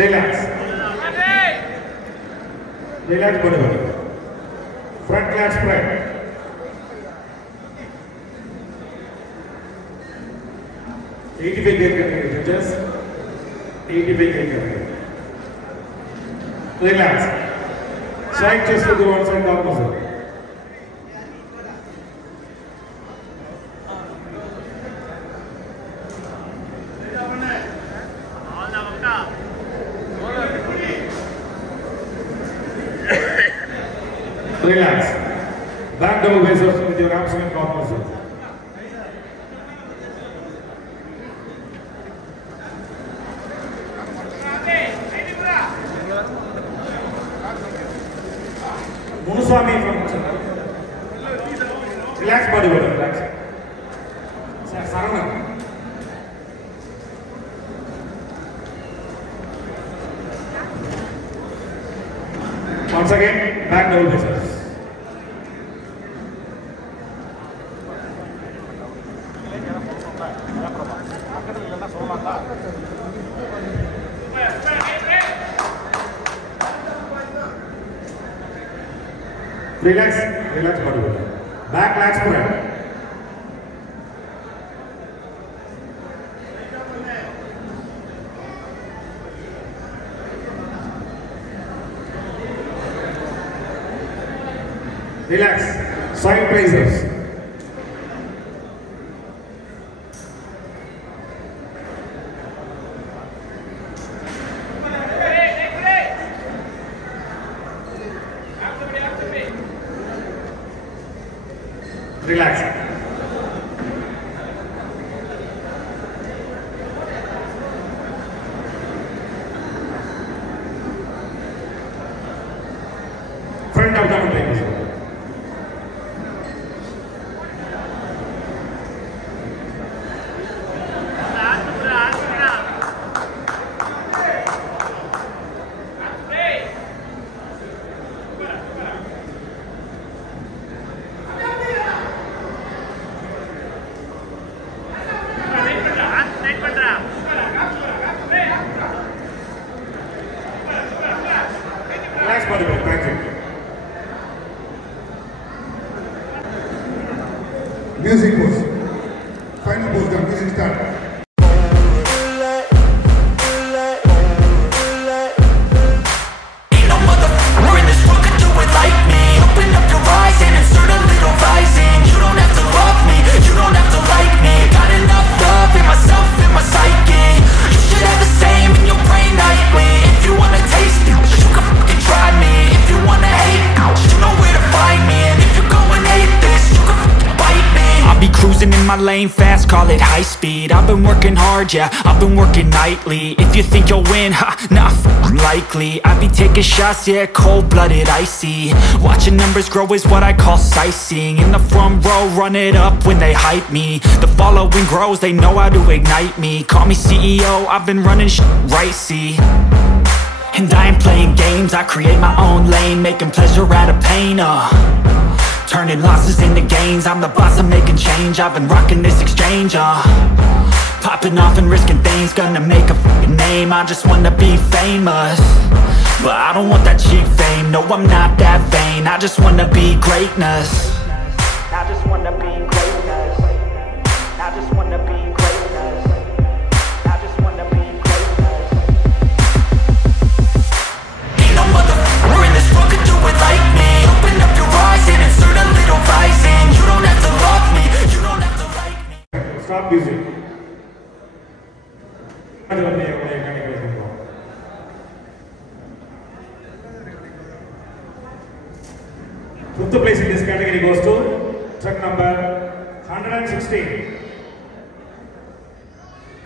Relax. Relax, buddy. Front lat spread. $85 get judges. $85 get. Relax. Side chest to the one side down muscle. Relax. Back double biceps with your abs and core muscles. Munuswami from relax body, relax. Sarana. Once again, back double biceps. Relax, relax body. Back lat spread. Relax. Side raises. Relax. Front abdomen raises. Thank you. Music pose. Final pose done. Music start. Cruising in my lane fast, call it high speed. I've been working hard, yeah, I've been working nightly. If you think you'll win, ha, not likely. I be taking shots, yeah, cold-blooded, icy. Watching numbers grow is what I call sightseeing. In the front row, run it up when they hype me. The following grows, they know how to ignite me. Call me CEO, I've been running right, see. And I ain't playing games, I create my own lane, making pleasure out of pain, turning losses into gains. I'm the boss, I'm making change. I've been rocking this exchange, popping off and risking things. Gonna make a f***ing name. I just wanna be famous, but I don't want that cheap fame. No, I'm not that vain. I just wanna be greatness. I just wanna be greatness. I just wanna be greatness. I just wanna be greatness. Ain't no motherfucker in this world could do it like me. Open up your eyes and insert a little rising. You don't have to love me, you don't have to like me. Stop music. Fifth place in this category goes to truck number 116.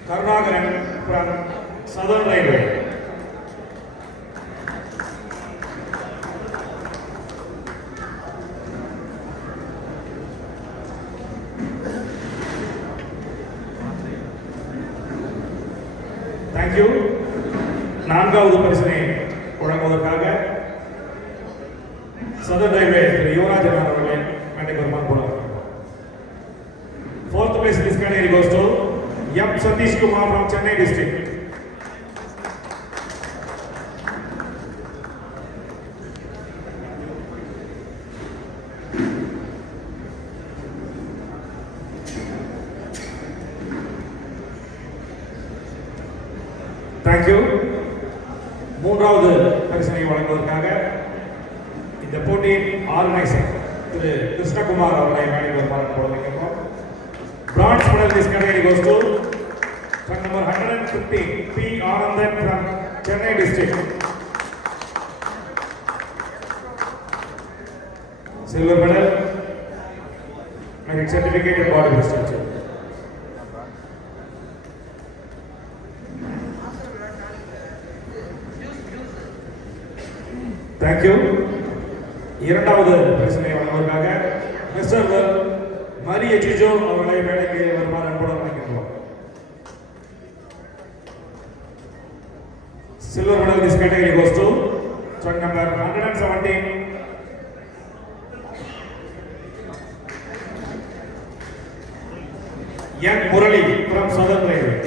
Karunagaran from Southern Railway. Thank you. நான்காவது பரிசினை வழங்குவதற்காக சதர் railway திரு யுவராஜன் அவர்களை மேடைக்கு வருமாறு போனார். Fourth place in this category goes to M. Satish Kumar from Chennai district. Thank you. மூன்றாவது பரிசினை வழங்குவதற்காக இந்த போட்டியின் ஆர்கனைசர் திரு கிருஷ்ணகுமார் அவர்களை மேடைக்கு வருமாறு கொடுக்கிறோம். Bronze medal in this category goes to truck number 150 P. Anandan from Chennai district. Silver medal merit certificate and body structure. Thank you. இரண்டாவது பரிசினை வழங்குவதற்காக மிஸ்டர் மரி எச்சிஜோ அவர்களை மேடைக்கு வருமாறு அன்புடன் அழைக்கின்றோம். Silver medal in this category goes to truck number 117 N. Murali from Southern Railway.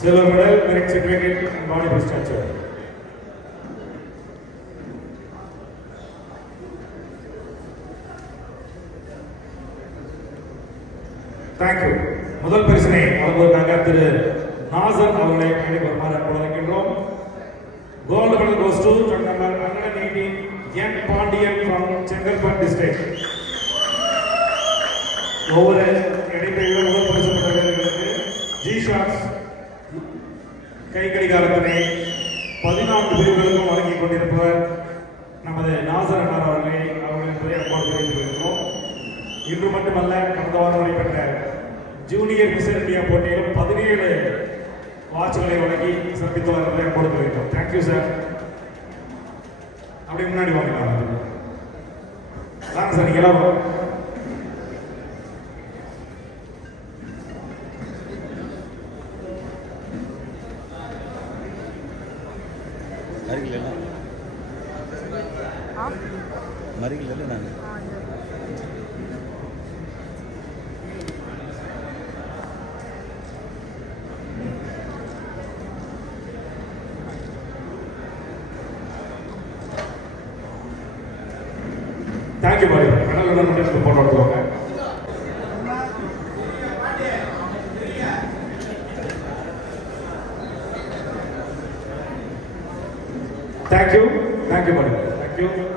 Silver medal, merit certificate and body structure. Thank you. முதல் பரிசினை வழங்குவதற்காக திரு நாசர் அவர்களை மேடைக்கு வருமாறு அன்புடன் அழைக்கின்றோம். Gold medal goes to truck number 118 N. Pandian from Chengalpattu district. ஒவ்வொரு இடைப்பெயரும் முதல் பரிசு பெற்றவர்களுக்கு G-Shocks கை கடிகாரத்தினை 14 பிரிவுகளுக்கும் வழங்கிக் கொண்டிருப்பவர் நமது நாசர் அண்ணா அவர்களின் பெரிய அன்போடு தெரிவித்துள்ளோம். இன்று மட்டுமல்ல, கடந்த வாரம் நடைபெற்ற ஜூனியர் மிஸ் இந்தியா போட்டியிலும் 17 வாட்சுகளை வழங்கி சிறப்பித்து வருவதை அன்போடு தெரிவித்தோம். Thank you sir. அப்படியே முன்னாடி வாங்கலாம் சார், நீங்க எல்லாம் Thank you, buddy. Another one to put out. Thank you, buddy. Thank you.